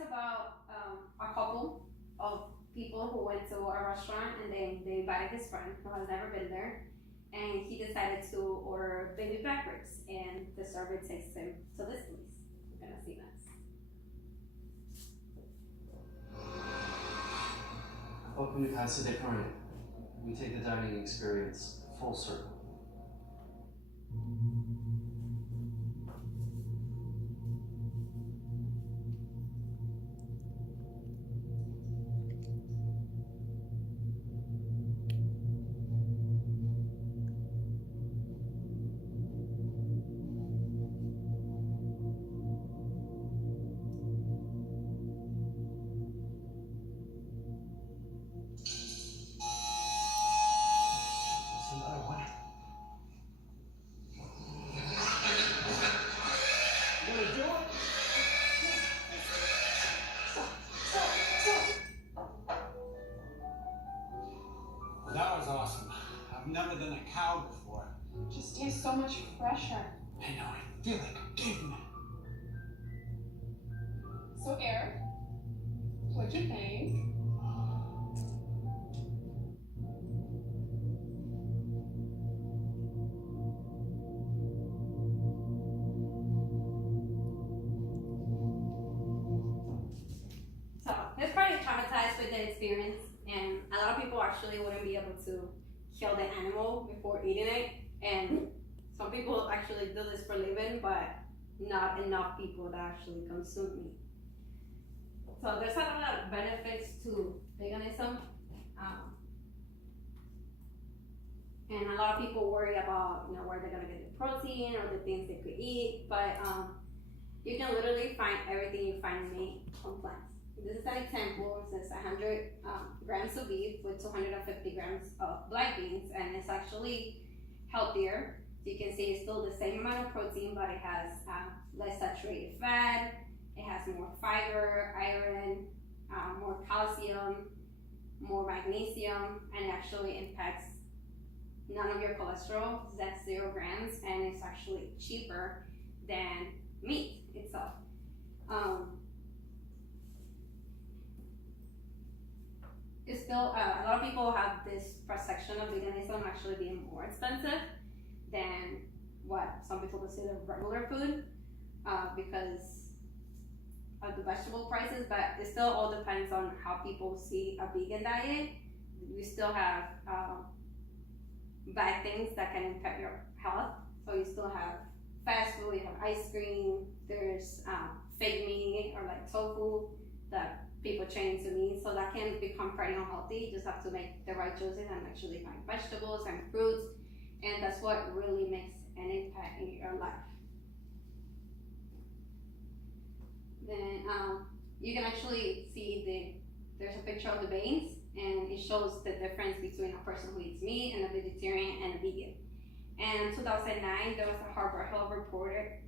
is about a couple of people who went to a restaurant and they invited his friend who has never been there, and he decided to order baby back ribs, and the server takes him to this place. We're gonna see next. Open Casa de Carne. We take the dining experience full circle. That was awesome. I've never done a cow before. It just tastes so much fresher. I know, I feel like a caveman. So, Eric, what'd you think? So he's probably traumatized with the experience, and a lot of people actually wouldn't be able to kill the animal before eating it. And some people actually do this for a living, but not enough people that actually consume meat. So there's a lot of benefits to veganism, and a lot of people worry about where they're gonna get the protein or the things they could eat, but you can literally find everything you find in meat on plants. This is an example. It says 100 grams of beef with 250 grams of black beans, and it's actually healthier. So you can see it's still the same amount of protein, but it has less saturated fat, it has more fiber, iron, more calcium, more magnesium, and it actually impacts none of your cholesterol. That's 0 grams, and it's actually cheaper than meat itself. It's still, a lot of people have this perception of veganism actually being more expensive than what some people consider regular food because of the vegetable prices, but it still all depends on how people see a vegan diet. We still have bad things that can impact your health. So you still have fast food, you have ice cream, there's fake meat or like tofu that people change to meat, so that can become pretty unhealthy. You just have to make the right choices and actually find vegetables and fruits, and that's what really makes an impact in your life. Then you can actually see there's a picture of the veins, and it shows the difference between a person who eats meat and a vegetarian and a vegan. And in 2009, there was a Harvard Health reported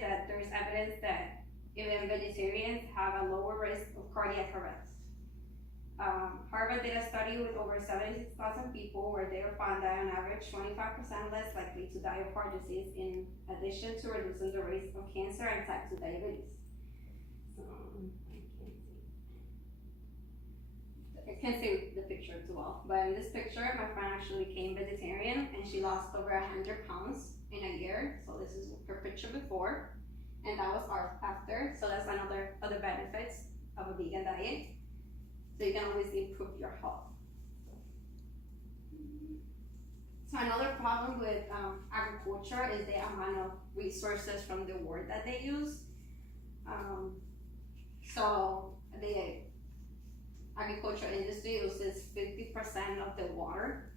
that there's evidence that even vegetarians have a lower risk of cardiac arrest. Harvard did a study with over 76,000 people where they found that on average 25% less likely to die of heart disease, in addition to reducing the risk of cancer and type 2 diabetes. So, I can't see the picture too well, but in this picture, my friend actually became vegetarian and she lost over 100 pounds in a year. So this is her picture before, and that was our after. So that's other benefits of a vegan diet. So you can always improve your health. So another problem with agriculture is the amount of resources from the world that they use. So the agriculture industry uses 50% of the water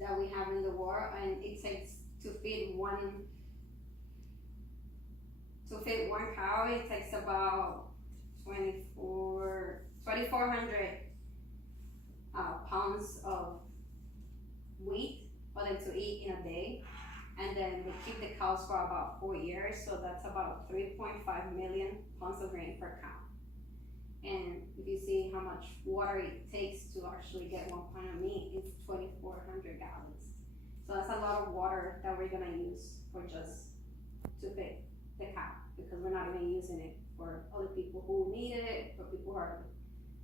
that we have in the world, and it takes to feed one cow, it takes about 2,400 pounds of wheat for them to eat in a day, and then they keep the cows for about 4 years, so that's about 3.5 million pounds of grain per cow. And if you see how much water it takes to actually get 1 pound of meat, it's 2,400 gallons. So that's a lot of water that we're gonna use for just to feed the cow because we're not even using it for other people who need it, for people who are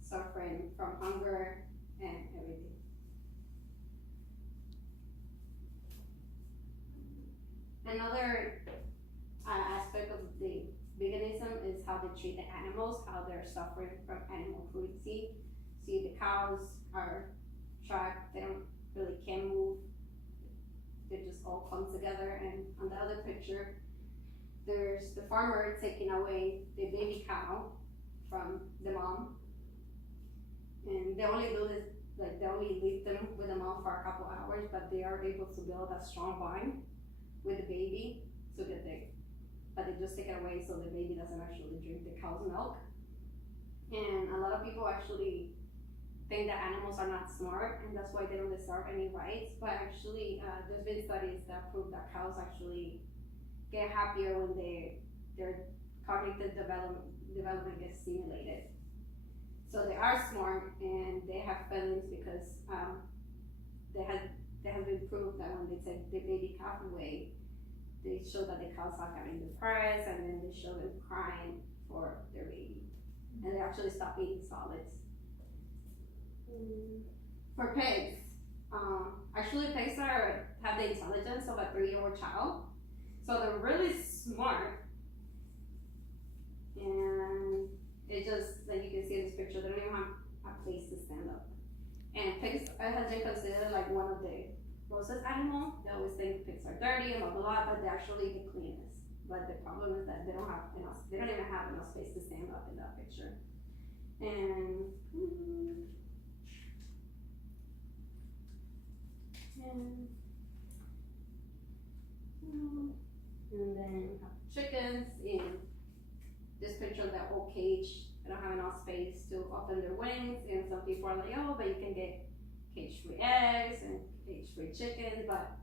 suffering from hunger and everything. Another aspect of the veganism is how they treat the animals, how they're suffering from animal cruelty. See, the cows are trapped, they don't really can move, they just all come together. And on the other picture, there's the farmer taking away the baby cow from the mom, and they only do this, like they only leave them with the mom for a couple hours, but they are able to build a strong bond with the baby so that but they just take it away so the baby doesn't actually drink the cow's milk. And a lot of people actually think that animals are not smart and that's why they don't deserve any rights, but actually there's been studies that prove that cows actually get happier when their cognitive development gets stimulated. So they are smart and they have feelings because they has been proved that when they take the baby calf away, they show that the cows are getting depressed, and then they show them crying for their baby, and they actually stop eating solids. For pigs, actually pigs have the intelligence of a 3-year-old child, so they're really smart, and it just, like you can see in this picture, they don't even have a place to stand up. And pigs has been considered like one of the grossest animal. They always think pigs are dirty and blah blah blah, but they're actually the cleanest. But the problem is that they don't even have enough space to stand up in that picture. And then we have chickens in this picture. They're all caged. They don't have enough space to open their wings, and some people are like, oh, but you can get cage-free eggs and cage-free chickens, but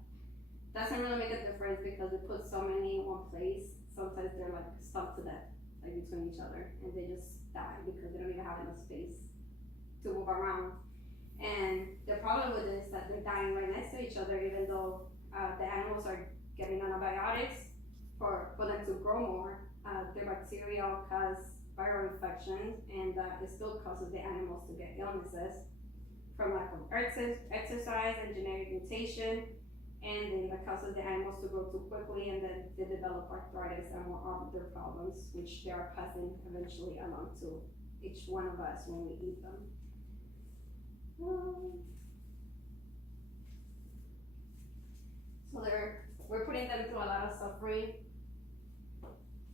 doesn't really make a difference because we put so many in one place. Sometimes they're like stuck to death, like between each other, and they just die because they don't even have enough space to move around. And the problem with this is that they're dying right next to each other, even though the animals are getting antibiotics for them to grow more. The bacteria cause viral infections, and it still causes the animals to get illnesses from lack of exercise and genetic mutation, and then that causes the animals to grow too quickly, and then they develop arthritis and more other problems, which they are passing eventually along to each one of us when we eat them. So we're putting them through a lot of suffering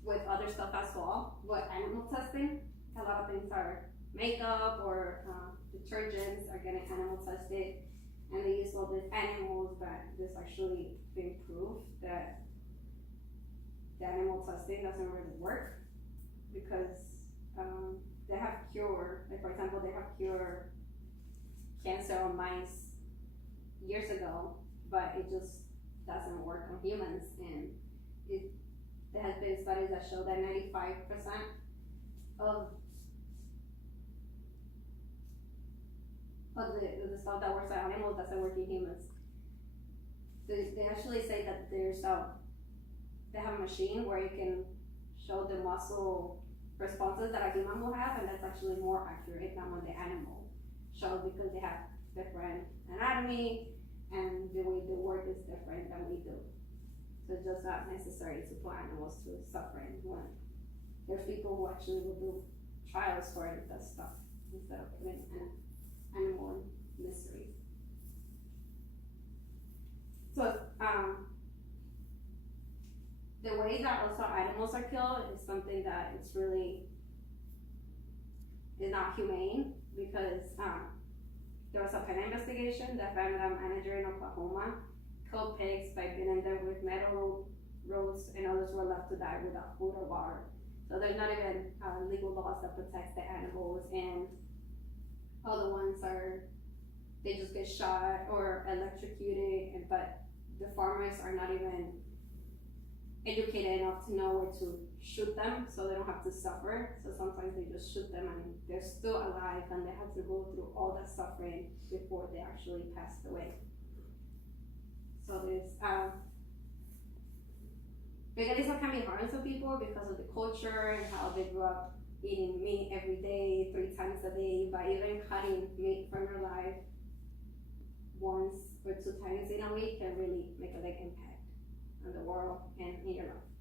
with other stuff as well. But animal testing, a lot of things are makeup or detergents are getting animal tested, and they use all these animals, but this actually been proved that the animal testing doesn't really work because they have cure, like for example, they have cure cancer on mice years ago, but it just doesn't work on humans. And there has been studies that show that 95% of the stuff that works on animals doesn't work in humans. They actually say that they have a machine where you can show the muscle responses that a human will have, and that's actually more accurate than what the animal shows because they have different anatomy and the way they work is different than we do. So it's just not necessary to put animals through suffering when there's people who actually will do trials for that stuff instead of putting an animal in misery. So the way that also animals are killed is something that it's really is not humane because there was a Penn investigation that found that a manager in Oklahoma killed pigs by beating them with metal rods, and others were left to die without food or water. So there's not even legal laws that protect the animals, and other ones they just get shot or electrocuted, but the farmers are not even educated enough to know where to shoot them so they don't have to suffer. So sometimes they just shoot them and they're still alive and they have to go through all that suffering before they actually passed away. So there's veganism can be hard on some people because of the culture and how they grew up eating meat every day, 3 times a day, but even cutting meat from your life once or 2 times in a week can really make a big impact on the world and in your life.